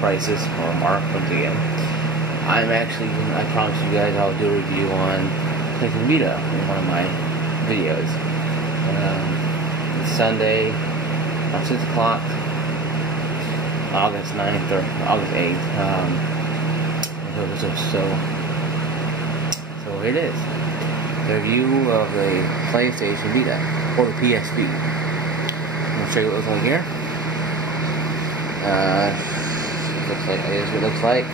prices or mark once again. I promise you guys I'll do a review on PlayStation Vita in one of my videos. It's Sunday, about 6 o'clock, August 9th or August 8th. So here it is. The review of the PlayStation Vita, or the PSP. I'm going to show you what it looks like here. Here's what it looks like.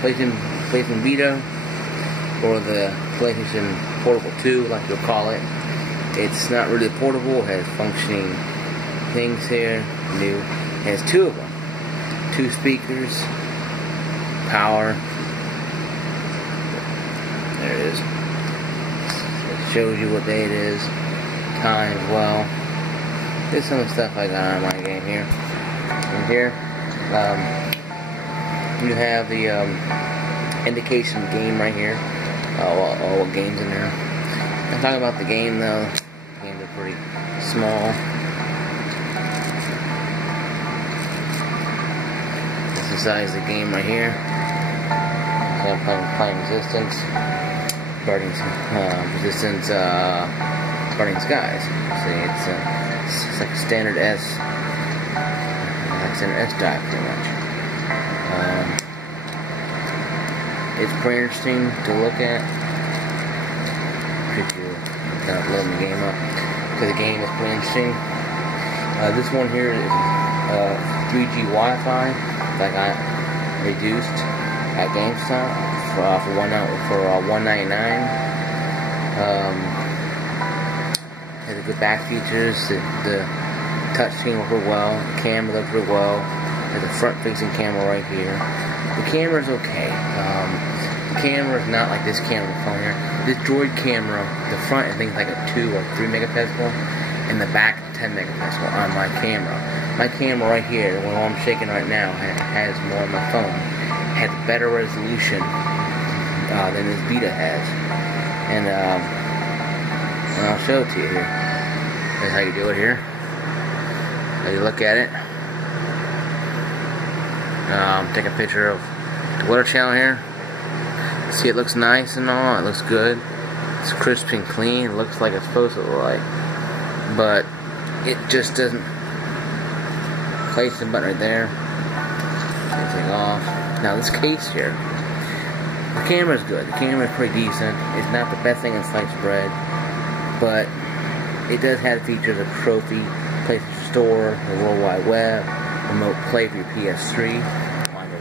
PlayStation Vita, or the PlayStation Portable 2, like you'll call it. It's not really portable. It has functioning things here. New. It has two of them. 2 speakers. Power. There it is. It shows you what day it is. Time as well. Here's some of the stuff I got on my game here. And here, you have the indication game right here. All what games in there. I'm talking about the game though. The games are pretty small. This is the size of the game right here. So I'm playing Resistance, Burning Skies. See, it's like a standard S, drive pretty much. It's pretty interesting to look at. If you kind of loading the game up, because the game is pretty interesting. This one here is 3G Wi-Fi that got reduced at GameStop for $199. Has a good back features. The touchscreen works real well. The camera looks real well. There's a front-facing camera right here. The camera's okay. The camera is not like this camera phone here. This Droid camera, the front I think is like a 2 or 3 megapixel, and the back 10 megapixel on my camera. My camera right here, the one I'm shaking right now, has more on my phone. Has better resolution than this Vita has. And I'll show it to you here. That's how you do it here. How you look at it. Take a picture of the Weather Channel here. See, it looks nice and all. It looks good. It's crisp and clean. It looks like it's supposed to look like. But it just doesn't. Place the button right there. Anything off. Now this case here. The camera's good. The camera's pretty decent. It's not the best thing in sliced bread, but it does have features of trophy, PlayStation Store, the World Wide Web, remote play for your PS3.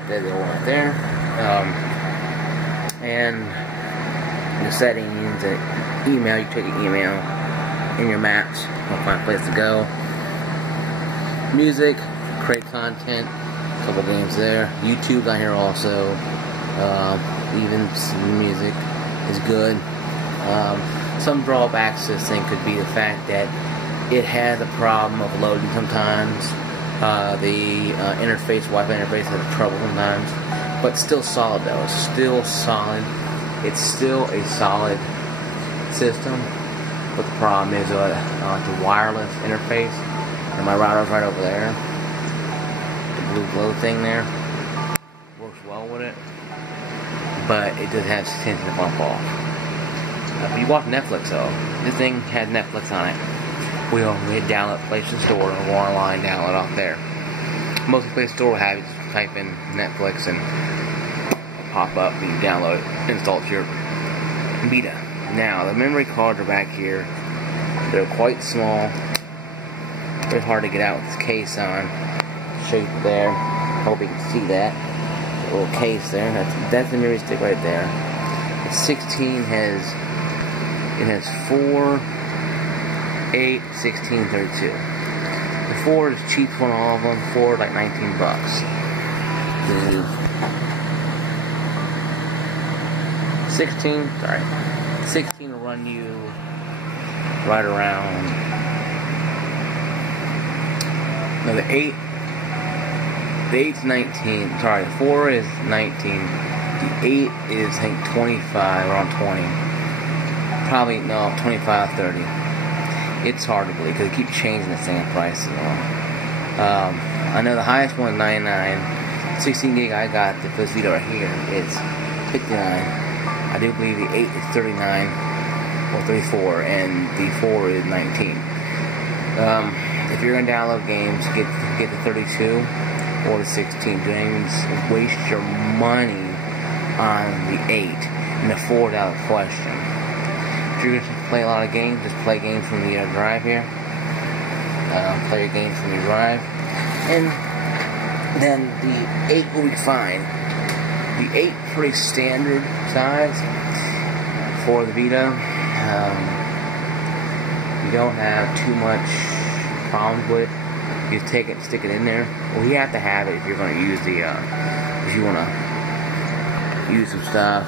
The one right there. And the settings, email. You take an email in your maps. I'll find a place to go. Music, create content. A couple games there. YouTube on here also. Even some music is good. Some drawbacks to this thing could be the fact that it has a problem of loading sometimes. The Wi-Fi interface has trouble sometimes, but still solid though. It's still solid. It's still a solid system. But the problem is the wireless interface, and my router's right over there. The blue glow thing there works well with it, but it does have a tendency to bump off. If you watch Netflix though, this thing has Netflix on it. We download PlayStation Store and go online, download off there. Most of the PlayStation Store will have you just type in Netflix and pop up and you download it, install it to your Vita. Now, the memory cards are back here. They're quite small. Very hard to get out with this case on. Show you there. Hope you can see that. A little case there. That's the memory stick right there. The 16 has 4, 8, 16, 32. The 4 is cheap on all of them. 4 like $19. The 16 will run you right around. No, the 8's 19. Sorry, the 4 is 19. The 8 is I think 25, around 20. Probably no, 25, 30. It's hard to believe because they keep changing the same prices. I know the highest one is $99. 16 gig I got the first Vita right here. It's 59. I do believe the 8 is 39 or 34, and the 4 is 19. If you're gonna download games, get the 32 or the 16 games. Waste your money on the 8, and the 4 is out of the question. If you're gonna play a lot of games, just play games from the drive here. Play your games from your drive, and then the 8 will be fine. The 8 pretty standard size for the Vita. You don't have too much problems with it. You just take it and stick it in there. Well, you have to have it if you're going to use the, if you want to use some stuff,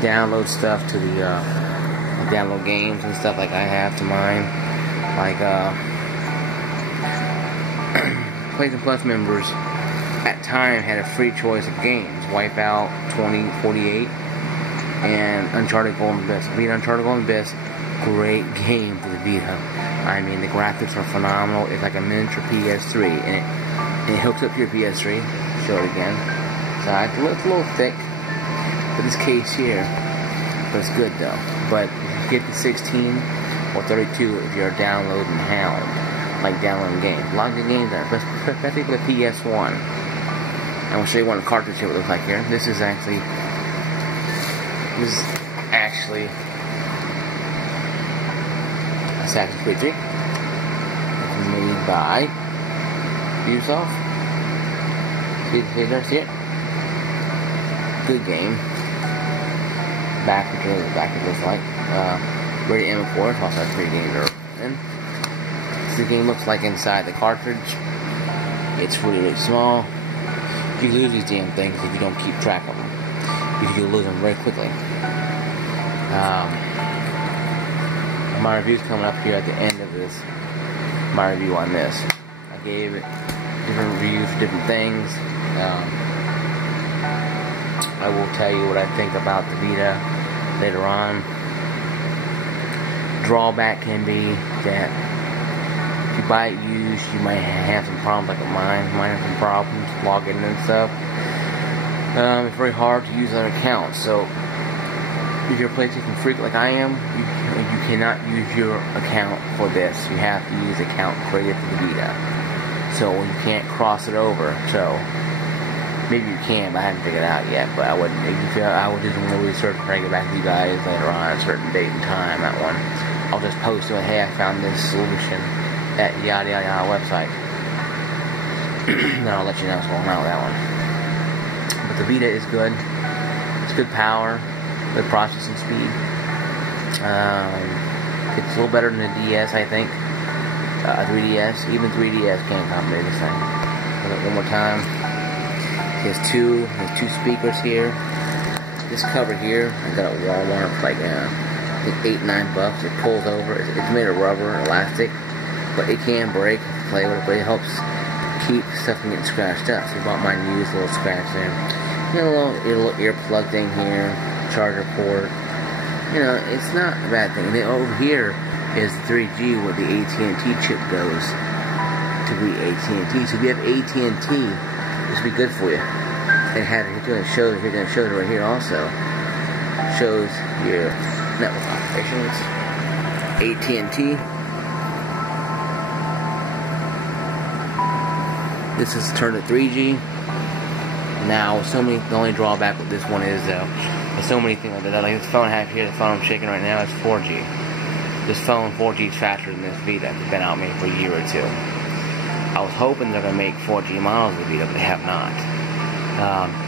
download stuff to the, download games and stuff like I have to mine. Like, PlayStation Plus members at time had a free choice of games: Wipeout, 2048, and Uncharted Golden Abyss. Vita Uncharted Golden Abyss, great game for the Vita. I mean, the graphics are phenomenal. It's like a miniature PS3, and it hooks up to your PS3. Show it again. So it's a little thick for this case here, but it's good though. But if you get the 16 or 32, if you're downloading hound, like downloading games. A lot of good games there, especially for the PS1. I'm going to show you one cartridge here what it looks like here. This is actually Assassin's Creed 3. It's made by Ubisoft. See it? Good game. Back it looks like. Ready M4, it's also has 3 games are in. The game looks like inside the cartridge. It's really small. You lose these damn things if you don't keep track of them. You lose them very quickly. My review's coming up here at the end of this. My review on this. I gave it different reviews for different things. I will tell you what I think about the Vita later on. Drawback can be that if you buy it used, you might have some problems like mine. Mine have some problems logging in and stuff. It's very hard to use other accounts. So if you're a PlayStation freak like I am, you cannot use your account for this. You have to use the account created for the Vita. So you can't cross it over. So maybe you can, but I haven't figured it out yet. But I would do some more research and bring it back to you guys later on, a certain date and time. That one, I'll just post it. Hey, I found this solution at yada yada yada website. Then I'll let you know what's going on with that one. But the Vita is good. It's good power, good processing speed. It's a little better than the DS, I think. 3DS, even 3DS can't accommodate this thing. One more time. It has two speakers here. This cover here, I got a Walmart for like I think $8-9. It pulls over. It's made of rubber, elastic. But it can break, play with it, but it helps keep stuff from getting scratched up. So I bought mine used, a little scratch there. You know, a little earplug thing here, charger port. You know, it's not a bad thing. And then over here is the 3G where the AT&T chip goes to be AT&T. So if you have AT&T, this will be good for you. And have it here, shows it right here also. Shows your network operations. AT&T. This is turned to 3G. Now, the only drawback with this one is there's so many things like that. Like this phone I have here, the phone I'm shaking right now, is 4G. This phone, 4G is faster than this Vita. It's been out maybe for a year or two. I was hoping they're going to make 4G models of the Vita, but they have not.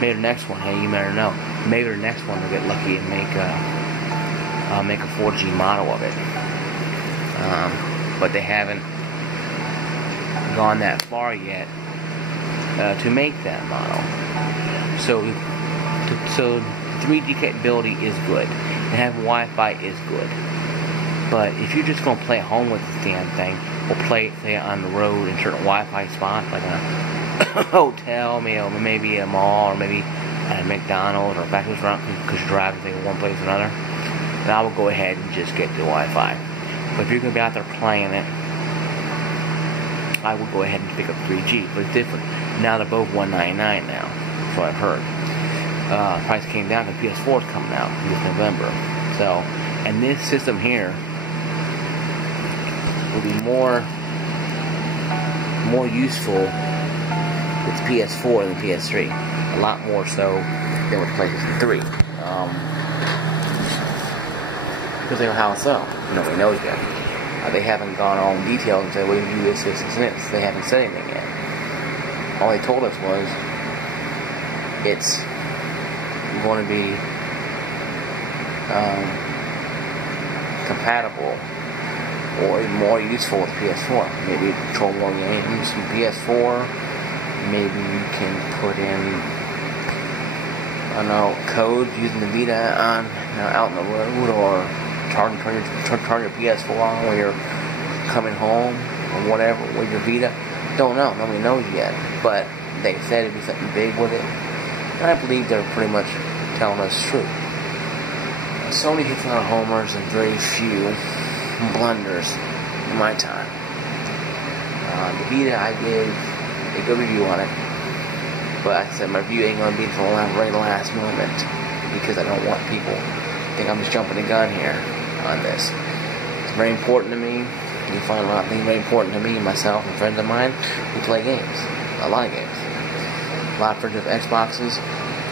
Maybe the next one, hey, you better know. Maybe the next one they'll get lucky and make a 4G model of it. But they haven't gone that far yet to make that model. So 3G capability is good. And having Wi-Fi is good. But if you're just going to play at home with this damn thing, or play it on the road in certain Wi-Fi spots, like in a hotel, maybe a mall, or maybe at a McDonald's, or back to the restaurant, because you're driving from one place to another, then I will go ahead and just get the Wi-Fi. But if you're going to be out there playing it, I would go ahead and pick up 3G. But it's different. Now they're both $199 now. That's what I've heard. Price came down because PS4 is coming out this November. So, and this system here will be more useful with the PS4 than the PS3. A lot more so than with the PlayStation 3. Because they know how it's up. Nobody knows yet. They haven't gone all in detail and said, well, you do this, this, and this. They haven't said anything yet. All they told us was it's going to be compatible or more useful with PS4. Maybe you control more games with PS4. Maybe you can put in, I don't know, code using the Vita on out in the road, or turn your PS4 on when you're coming home or whatever with your Vita. Don't know. Nobody knows yet. But they said it'd be something big with it. And I believe they're pretty much telling us the truth. Sony hits a lot of homers and very few blunders in my time. The Vita, I gave a good review on it. But I said my review ain't going to be until the very last moment. Because I don't want people to think I'm just jumping the gun here on this. It's very important to me. You find a lot of things very important to me, myself, and friends of mine who play games. A lot of games. A lot of friends with Xboxes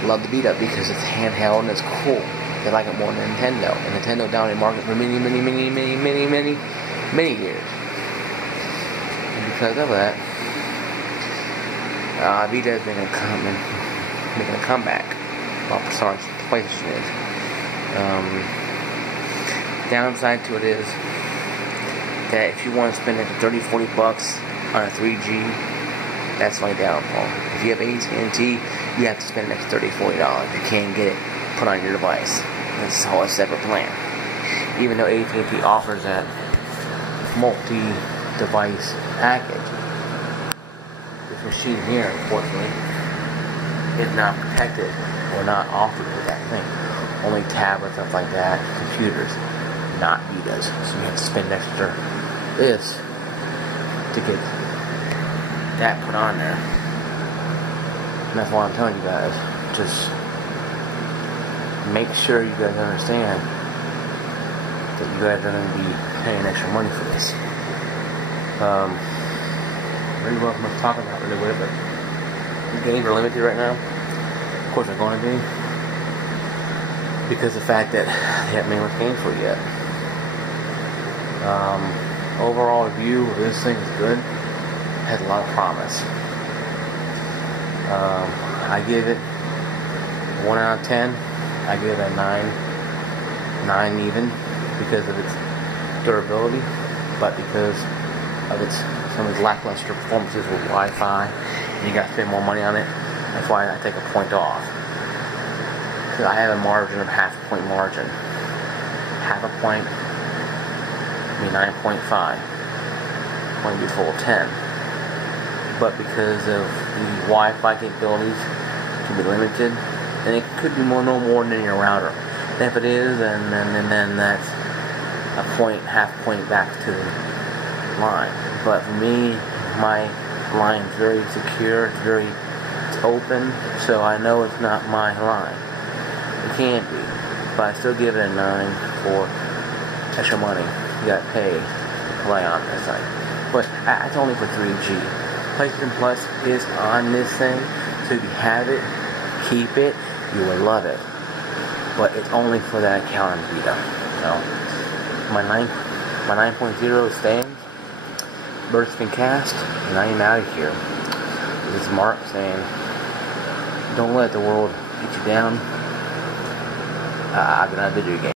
love the Vita because it's handheld and it's cool. They like it more than Nintendo. And Nintendo down in market for many years. And because of that, Vita is making a comeback. Well, sorry, PlayStation is. Downside to it is that if you want to spend extra $30-40 on a 3G, that's my downfall. If you have AT&T, you have to spend an extra $30-40. You can't get it put on your device. It's all a separate plan. Even though AT&T offers that multi-device package, this machine here, unfortunately, is not protected or not offered with that thing. Only tablets, stuff like that, computers, not Vitas. So you have to spend extra this to get that put on there. And that's why I'm telling you guys, just make sure you guys understand that you guys are going to be paying extra money for this. Really well much talking about really with it, but these games are limited right now. Of course they're going to be, because of the fact that they haven't made much games for it yet. Overall review of this thing is good. Has a lot of promise. I give it 1 out of 10. I give it a 9 even, because of its durability, but because of some of its lackluster performances with Wi-Fi, and you got to spend more money on it. That's why I take a point off. Because I have a margin of half a point margin. Half a point, I mean 9.5. Going to be full 10. But because of the Wi-Fi capabilities can be limited, and it could be no more than your router. And if it is, then that's a point, half point back to the line. But for me, my line is very secure, it's open, so I know it's not my line. It can't be, but I still give it a 9 for extra money you gotta pay to play on this thing. But that's only for 3G. PlayStation Plus is on this thing, so if you have it, keep it, you will love it. But it's only for that account on Vita. So my 9.0 stands. Birds can cast, and I am out of here. This is Mark saying, don't let the world get you down. I've been on a video game.